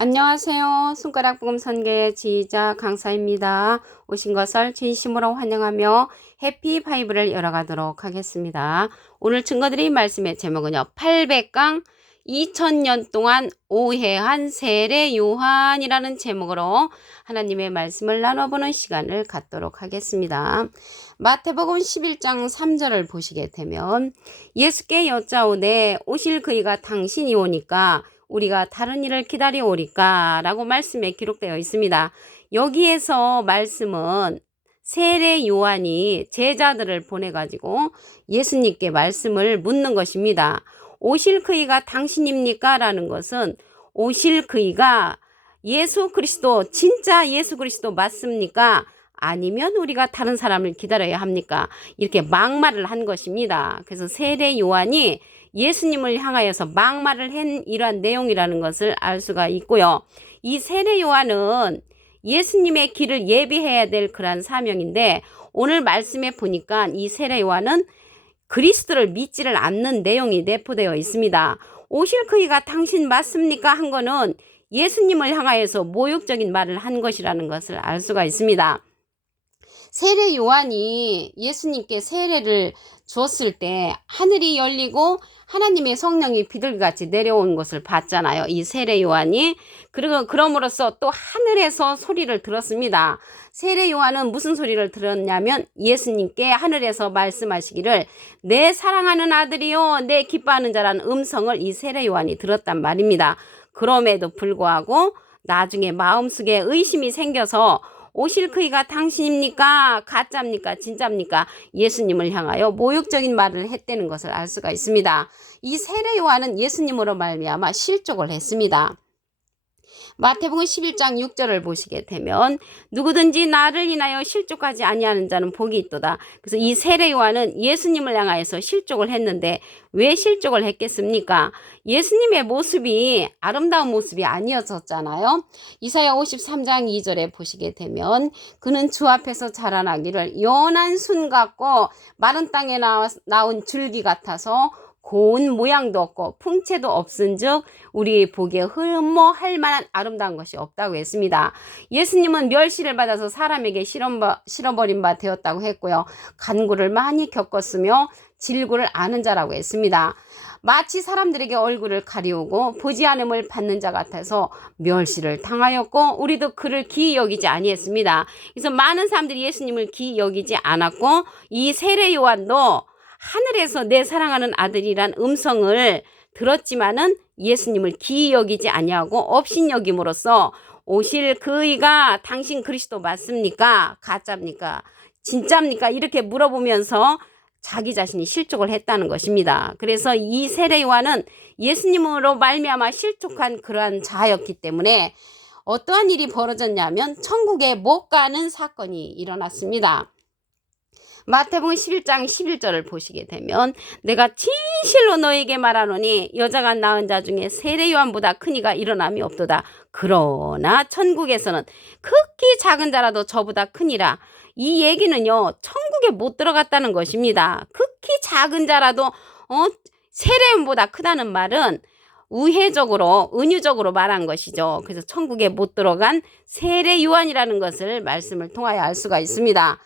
안녕하세요. 손가락 복음 선교의 지휘자 강사입니다. 오신 것을 진심으로 환영하며 해피 바이블을 열어가도록 하겠습니다. 오늘 증거드린 말씀의 제목은요. 800강 2000년 동안 오해한 세례 요한이라는 제목으로 하나님의 말씀을 나눠보는 시간을 갖도록 하겠습니다. 마태복음 11장 3절을 보시게 되면 예수께 여짜오되 오실 그이가 당신이 오니까 우리가 다른 일을 기다려오리까 라고 말씀에 기록되어 있습니다. 여기에서 말씀은 세례 요한이 제자들을 보내가지고 예수님께 말씀을 묻는 것입니다. 오실 그이가 당신입니까? 라는 것은 오실 그이가 예수 그리스도, 진짜 예수 그리스도 맞습니까? 아니면 우리가 다른 사람을 기다려야 합니까? 이렇게 막말을 한 것입니다. 그래서 세례 요한이 예수님을 향하여서 막말을 한 이러한 내용이라는 것을 알 수가 있고요. 이 세례 요한은 예수님의 길을 예비해야 될 그러한 사명인데 오늘 말씀에 보니까 이 세례 요한은 그리스도를 믿지를 않는 내용이 내포되어 있습니다. 오실 그이가 당신 맞습니까? 한 거는 예수님을 향하여서 모욕적인 말을 한 것이라는 것을 알 수가 있습니다. 세례 요한이 예수님께 세례를 주었을 때 하늘이 열리고 하나님의 성령이 비둘기같이 내려온 것을 봤잖아요. 이 세례 요한이. 그리고 그럼으로써 또 하늘에서 소리를 들었습니다. 세례 요한은 무슨 소리를 들었냐면 예수님께 하늘에서 말씀하시기를 내 사랑하는 아들이요 내 기뻐하는 자라는 음성을 이 세례 요한이 들었단 말입니다. 그럼에도 불구하고 나중에 마음속에 의심이 생겨서 오실 그이가 당신입니까? 가짜입니까? 진짜입니까? 예수님을 향하여 모욕적인 말을 했다는 것을 알 수가 있습니다. 이 세례 요한은 예수님으로 말미암아 실족을 했습니다. 마태복음 11장 6절을 보시게 되면 누구든지 나를 인하여 실족하지 아니하는 자는 복이 있도다. 그래서 이 세례 요한은 예수님을 향하여서 실족을 했는데 왜 실족을 했겠습니까? 예수님의 모습이 아름다운 모습이 아니었었잖아요. 이사야 53장 2절에 보시게 되면 그는 주 앞에서 자라나기를 연한 순 같고 마른 땅에 나온 줄기 같아서 고운 모양도 없고 풍채도 없은즉 우리 보기에 흠모할 만한 아름다운 것이 없다고 했습니다. 예수님은 멸시를 받아서 사람에게 실어버린 바 되었다고 했고요. 간구를 많이 겪었으며 질구를 아는 자라고 했습니다. 마치 사람들에게 얼굴을 가리우고 보지 않음을 받는 자 같아서 멸시를 당하였고 우리도 그를 기이 여기지 아니했습니다. 그래서 많은 사람들이 예수님을 기이 여기지 않았고 이 세례 요한도 하늘에서 내 사랑하는 아들이란 음성을 들었지만은 예수님을 기이 여기지 아니하고 업신여김으로써 오실 그이가 당신 그리스도 맞습니까? 가짜입니까? 진짜입니까? 이렇게 물어보면서 자기 자신이 실족을 했다는 것입니다. 그래서 이 세례 요한은 예수님으로 말미암아 실족한 그러한 자였기 때문에 어떠한 일이 벌어졌냐면 천국에 못 가는 사건이 일어났습니다. 마태복음 11장 11절을 보시게 되면 내가 진실로 너에게 말하노니 여자가 낳은 자 중에 세례 요한보다 큰 이가 일어남이 없도다. 그러나 천국에서는 극히 작은 자라도 저보다 크니라. 이 얘기는요 천국에 못 들어갔다는 것입니다. 극히 작은 자라도 세례 요한보다 크다는 말은 우회적으로 은유적으로 말한 것이죠. 그래서 천국에 못 들어간 세례 요한이라는 것을 말씀을 통하여 알 수가 있습니다.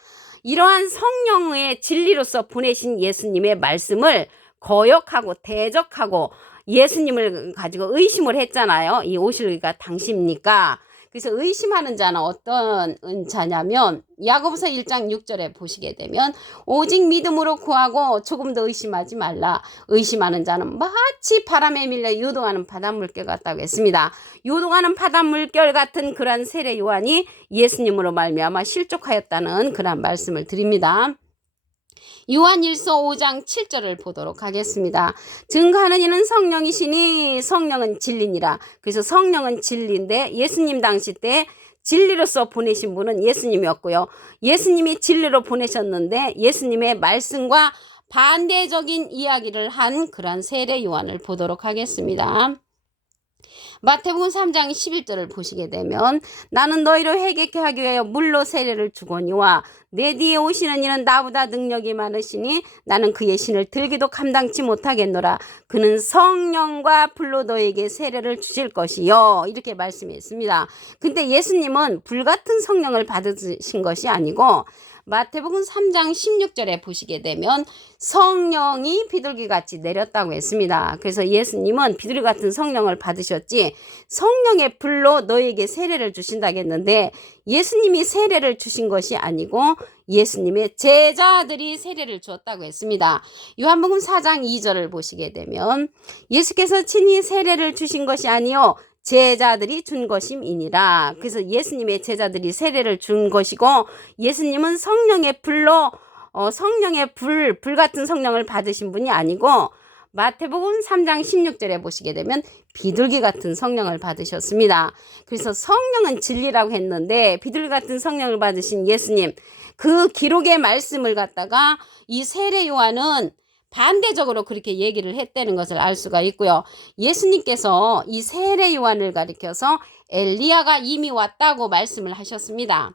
이러한 성령의 진리로서 보내신 예수님의 말씀을 거역하고 대적하고 예수님을 가지고 의심을 했잖아요. 이 오실 그이가 당신입니까? 그래서 의심하는 자는 어떤 자냐면 야고보서 1장 6절에 보시게 되면 오직 믿음으로 구하고 조금 더 의심하지 말라. 의심하는 자는 마치 바람에 밀려 요동하는 바닷물결 같다고 했습니다. 요동하는 바닷물결 같은 그러한 세례 요한이 예수님으로 말미암아 실족하였다는 그러한 말씀을 드립니다. 요한일서 5장 7절을 보도록 하겠습니다. 증거하는 이는 성령이시니 성령은 진리니라. 그래서 성령은 진리인데 예수님 당시 때 진리로서 보내신 분은 예수님이었고요. 예수님이 진리로 보내셨는데 예수님의 말씀과 반대적인 이야기를 한 그런 세례 요한을 보도록 하겠습니다. 마태복음 3장 11절을 보시게 되면 나는 너희를 회개케 하기 위하여 물로 세례를 주거니와 내 뒤에 오시는 이는 나보다 능력이 많으시니 나는 그의 신을 들기도 감당치 못하겠노라. 그는 성령과 불로 너에게 세례를 주실 것이요. 이렇게 말씀했습니다. 근데 예수님은 불같은 성령을 받으신 것이 아니고 마태복음 3장 16절에 보시게 되면 성령이 비둘기같이 내렸다고 했습니다. 그래서 예수님은 비둘기 같은 성령을 받으셨지 성령의 불로 너에게 세례를 주신다고 했는데 예수님이 세례를 주신 것이 아니고 예수님의 제자들이 세례를 주었다고 했습니다. 요한복음 4장 2절을 보시게 되면 예수께서 친히 세례를 주신 것이 아니요 제자들이 준 것임이니라. 그래서 예수님의 제자들이 세례를 준 것이고 예수님은 성령의 불로 성령의 불 같은 성령을 받으신 분이 아니고 마태복음 3장 16절에 보시게 되면 비둘기 같은 성령을 받으셨습니다. 그래서 성령은 진리라고 했는데 비둘기 같은 성령을 받으신 예수님 그 기록의 말씀을 갖다가 이 세례 요한은 반대적으로 그렇게 얘기를 했다는 것을 알 수가 있고요. 예수님께서 이 세례 요한을 가리켜서 엘리야가 이미 왔다고 말씀을 하셨습니다.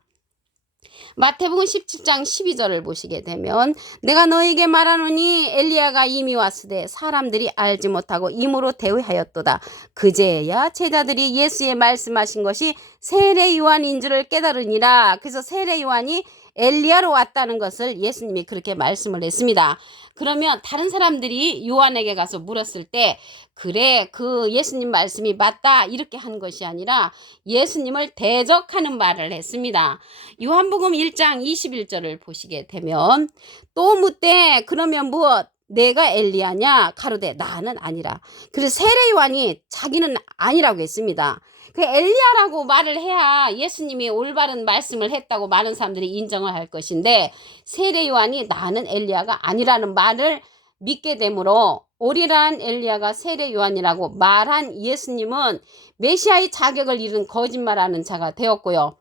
마태복음 17장 12절을 보시게 되면 내가 너에게 말하노니 엘리야가 이미 왔으되 사람들이 알지 못하고 임으로 대우하였도다. 그제야 제자들이 예수의 말씀하신 것이 세례 요한인 줄을 깨달으니라. 그래서 세례 요한이 엘리야로 왔다는 것을 예수님이 그렇게 말씀을 했습니다. 그러면 다른 사람들이 요한에게 가서 물었을 때 그래 그 예수님 말씀이 맞다 이렇게 한 것이 아니라 예수님을 대적하는 말을 했습니다. 요한복음 1장 21절을 보시게 되면 또 묻되 그러면 무엇? 내가 엘리야냐? 가로되 나는 아니라. 그래서 세례 요한이 자기는 아니라고 했습니다. 그 엘리야라고 말을 해야 예수님이 올바른 말씀을 했다고 많은 사람들이 인정을 할 것인데 세례 요한이 나는 엘리야가 아니라는 말을 믿게 되므로 오리란 엘리야가 세례 요한이라고 말한 예수님은 메시아의 자격을 잃은 거짓말하는 자가 되었고요.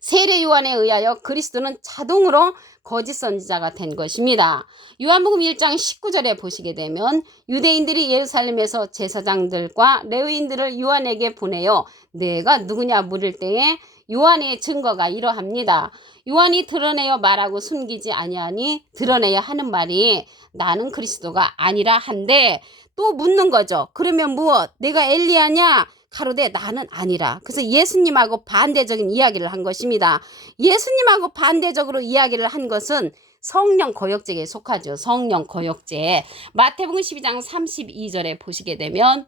세례 요한에 의하여 그리스도는 자동으로 거짓 선지자가 된 것입니다. 요한복음 1장 19절에 보시게 되면 유대인들이 예루살렘에서 제사장들과 레위인들을 요한에게 보내요. 내가 누구냐 물을 때에 요한의 증거가 이러합니다. 요한이 드러내어 말하고 숨기지 아니하니 드러내야 하는 말이 나는 그리스도가 아니라 한데 또 묻는 거죠. 그러면 무엇? 내가 엘리야냐? 가로되 나는 아니라. 그래서 예수님하고 반대적인 이야기를 한 것입니다. 예수님하고 반대적으로 이야기를 한 것은 성령 거역죄에 속하죠. 성령 거역죄. 마태복음 12장 32절에 보시게 되면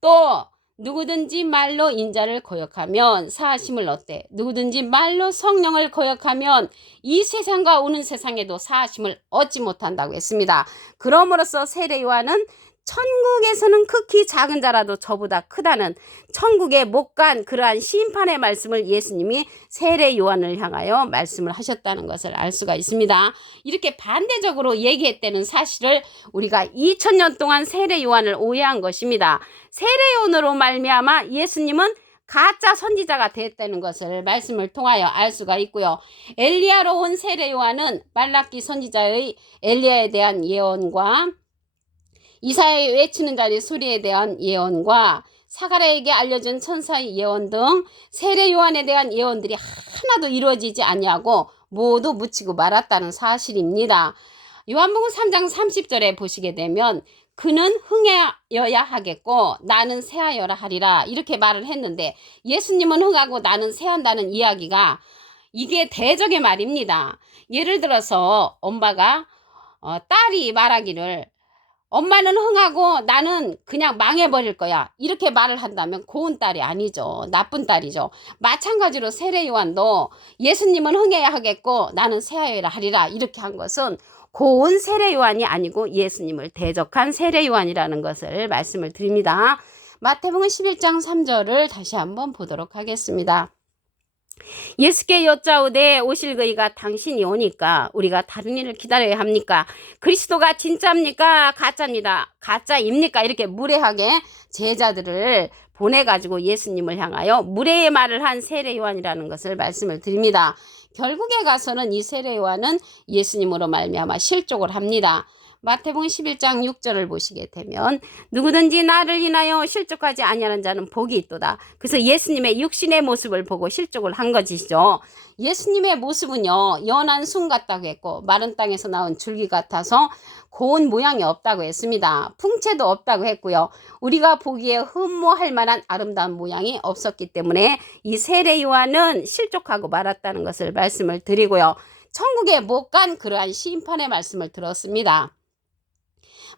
또 누구든지 말로 인자를 거역하면 사하심을 얻되 누구든지 말로 성령을 거역하면 이 세상과 오는 세상에도 사하심을 얻지 못한다고 했습니다. 그러므로써 세례 요한은 천국에서는 극히 작은 자라도 저보다 크다는 천국에 못 간 그러한 심판의 말씀을 예수님이 세례 요한을 향하여 말씀을 하셨다는 것을 알 수가 있습니다. 이렇게 반대적으로 얘기했다는 사실을 우리가 2000년 동안 세례 요한을 오해한 것입니다. 세례 요한으로 말미암아 예수님은 가짜 선지자가 됐다는 것을 말씀을 통하여 알 수가 있고요. 엘리야로 온 세례 요한은 말라기 선지자의 엘리야에 대한 예언과 이사야의 외치는 자의 소리에 대한 예언과 사가랴에게 알려준 천사의 예언 등 세례 요한에 대한 예언들이 하나도 이루어지지 아니하고 모두 묻히고 말았다는 사실입니다. 요한복음 3장 30절에 보시게 되면 그는 흥하여야 하겠고 나는 새하여라 하리라 이렇게 말을 했는데 예수님은 흥하고 나는 새한다는 이야기가 이게 대적의 말입니다. 예를 들어서 엄마가 딸이 말하기를 엄마는 흥하고 나는 그냥 망해버릴 거야 이렇게 말을 한다면 고운 딸이 아니죠. 나쁜 딸이죠. 마찬가지로 세례 요한도 예수님은 흥해야 하겠고 나는 새하여라 하리라 이렇게 한 것은 고운 세례 요한이 아니고 예수님을 대적한 세례 요한이라는 것을 말씀을 드립니다. 마태복음 11장 3절을 다시 한번 보도록 하겠습니다. 예수께 여짜오되 오실 그이가 당신이 오니까 우리가 다른 일을 기다려야 합니까? 그리스도가 진짜입니까? 가짜입니다. 가짜입니까? 이렇게 무례하게 제자들을 보내가지고 예수님을 향하여 무례의 말을 한 세례 요한이라는 것을 말씀을 드립니다. 결국에 가서는 이 세례 요한은 예수님으로 말미암아 실족을 합니다. 마태복음 11장 6절을 보시게 되면 누구든지 나를 인하여 실족하지 아니하는 자는 복이 있도다. 그래서 예수님의 육신의 모습을 보고 실족을 한 것이죠. 예수님의 모습은요, 연한 숭 같다고 했고 마른 땅에서 나온 줄기 같아서 고운 모양이 없다고 했습니다. 풍채도 없다고 했고요. 우리가 보기에 흠모할 만한 아름다운 모양이 없었기 때문에 이 세례 요한은 실족하고 말았다는 것을 말씀을 드리고요. 천국에 못 간 그러한 심판의 말씀을 들었습니다.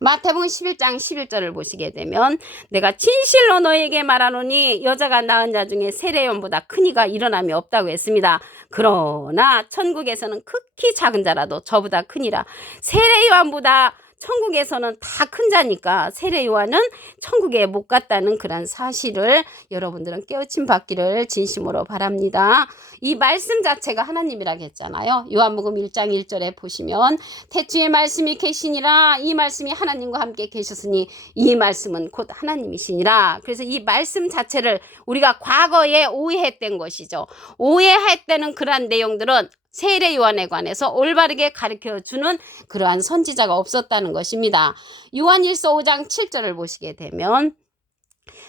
마태복음 11장 11절을 보시게 되면 내가 진실로 너에게 말하노니 여자가 낳은 자 중에 세례요한보다 큰 이가 일어남이 없다고 했습니다. 그러나 천국에서는 극히 작은 자라도 저보다 크니라. 세례요한보다 천국에서는 다 큰 자니까 세례요한은 천국에 못 갔다는 그런 사실을 여러분들은 깨우침 받기를 진심으로 바랍니다. 이 말씀 자체가 하나님이라고 했잖아요. 요한복음 1장 1절에 보시면 태초에 말씀이 계시니라. 이 말씀이 하나님과 함께 계셨으니 이 말씀은 곧 하나님이시니라. 그래서 이 말씀 자체를 우리가 과거에 오해했던 것이죠. 오해했다는 그러한 내용들은 세례 요한에 관해서 올바르게 가르쳐주는 그러한 선지자가 없었다는 것입니다. 요한일서 5장 7절을 보시게 되면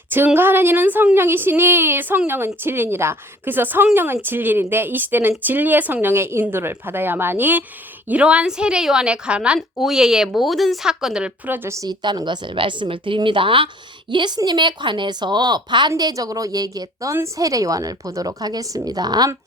증거하는 이는 성령이시니 성령은 진리니라. 그래서 성령은 진리인데 이 시대는 진리의 성령의 인도를 받아야만이 이러한 세례 요한에 관한 오해의 모든 사건들을 풀어줄 수 있다는 것을 말씀을 드립니다. 예수님에 관해서 반대적으로 얘기했던 세례 요한을 보도록 하겠습니다.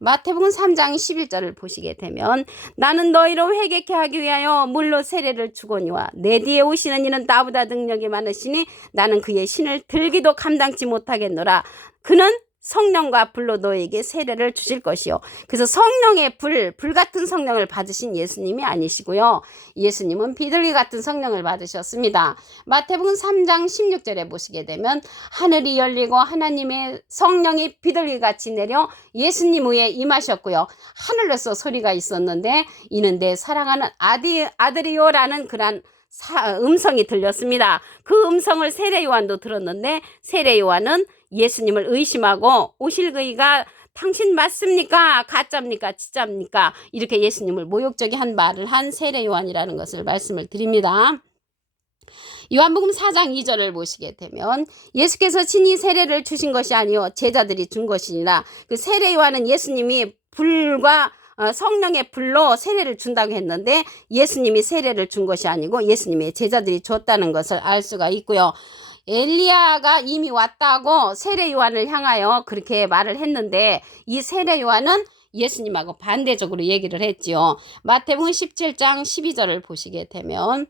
마태복음 3장 11절을 보시게 되면 나는 너희로 회개케 하기 위하여 물로 세례를 주거니와 내 뒤에 오시는 이는 나보다 능력이 많으시니 나는 그의 신을 들기도 감당치 못하겠노라. 그는 성령과 불로 너에게 세례를 주실 것이요. 그래서 성령의 불 같은 성령을 받으신 예수님이 아니시고요. 예수님은 비둘기 같은 성령을 받으셨습니다. 마태복음 3장 16절에 보시게 되면 하늘이 열리고 하나님의 성령이 비둘기같이 내려 예수님 위에 임하셨고요. 하늘에서 소리가 있었는데 이는 내 사랑하는 아들이요라는 그런 음성이 들렸습니다. 그 음성을 세례 요한도 들었는데 세례 요한은 예수님을 의심하고 오실 그이가 당신 맞습니까? 가짜입니까? 진짜입니까? 이렇게 예수님을 모욕적인 한 말을 한 세례 요한이라는 것을 말씀을 드립니다. 요한복음 4장 2절을 보시게 되면 예수께서 친히 세례를 주신 것이 아니요 제자들이 준 것이니라. 그 세례 요한은 예수님이 불과 성령의 불로 세례를 준다고 했는데 예수님이 세례를 준 것이 아니고 예수님의 제자들이 줬다는 것을 알 수가 있고요. 엘리야가 이미 왔다고 세례 요한을 향하여 그렇게 말을 했는데 이 세례 요한은 예수님하고 반대적으로 얘기를 했지요. 마태복음 17장 12절을 보시게 되면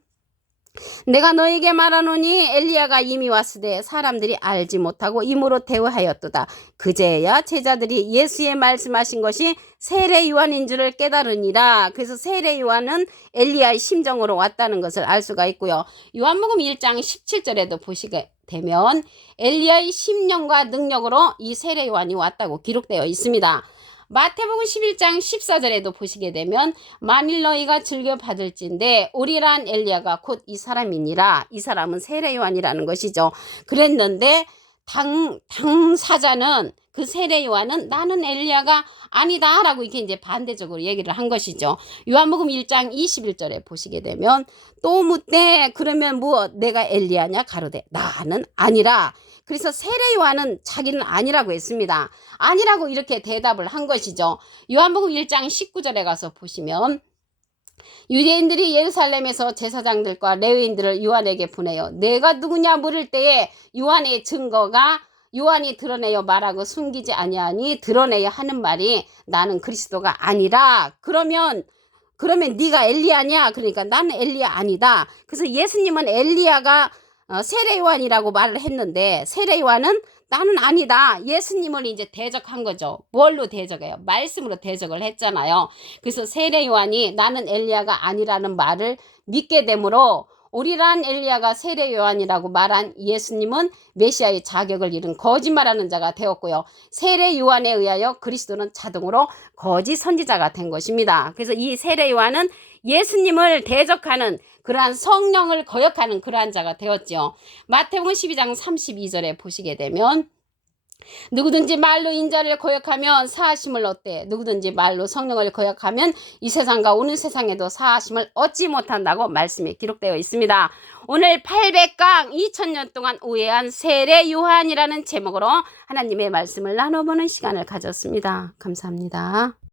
내가 너에게 말하노니 엘리야가 이미 왔으되 사람들이 알지 못하고 임으로 대우하였도다. 그제야 제자들이 예수의 말씀하신 것이 세례 요한인 줄을 깨달으니라. 그래서 세례 요한은 엘리야의 심정으로 왔다는 것을 알 수가 있고요. 요한복음 1장 17절에도 보시게 되면 엘리야의 심령과 능력으로 이 세례 요한이 왔다고 기록되어 있습니다. 마태복음 11장 14절에도 보시게 되면 만일 너희가 즐겨 받을진대 오리란 엘리야가 곧 이 사람이니라. 이 사람은 세례 요한이라는 것이죠. 그랬는데 당사자는 그 세례 요한은 나는 엘리야가 아니다 라고 이렇게 이제 반대적으로 얘기를 한 것이죠. 요한복음 1장 21절에 보시게 되면 또 묻되 그러면 뭐 내가 엘리야냐 가로되 나는 아니라. 그래서 세례 요한은 자기는 아니라고 했습니다. 아니라고 이렇게 대답을 한 것이죠. 요한복음 1장 19절에 가서 보시면 유대인들이 예루살렘에서 제사장들과 레위인들을 요한에게 보내요. 내가 누구냐 물을 때에 요한의 증거가 요한이 드러내어 말하고 숨기지 아니하니 드러내야 하는 말이 나는 그리스도가 아니라. 그러면 네가 엘리야냐? 그러니까 나는 엘리야 아니다. 그래서 예수님은 엘리야가 세례 요한이라고 말을 했는데 세례 요한은 나는 아니다. 예수님을 이제 대적한 거죠. 뭘로 대적해요? 말씀으로 대적을 했잖아요. 그래서 세례 요한이 나는 엘리야가 아니라는 말을 믿게 되므로 오리란 엘리야가 세례 요한이라고 말한 예수님은 메시아의 자격을 잃은 거짓말하는 자가 되었고요. 세례 요한에 의하여 그리스도는 자동으로 거짓 선지자가 된 것입니다. 그래서 이 세례 요한은 예수님을 대적하는 그러한 성령을 거역하는 그러한 자가 되었죠. 마태복음 12장 32절에 보시게 되면 누구든지 말로 인자를 고역하면 사하심을 얻되 누구든지 말로 성령을 고역하면 이 세상과 오는 세상에도 사하심을 얻지 못한다고 말씀에 기록되어 있습니다. 오늘 800강 2000년 동안 우회한 세례 요한이라는 제목으로 하나님의 말씀을 나눠보는 시간을 가졌습니다. 감사합니다.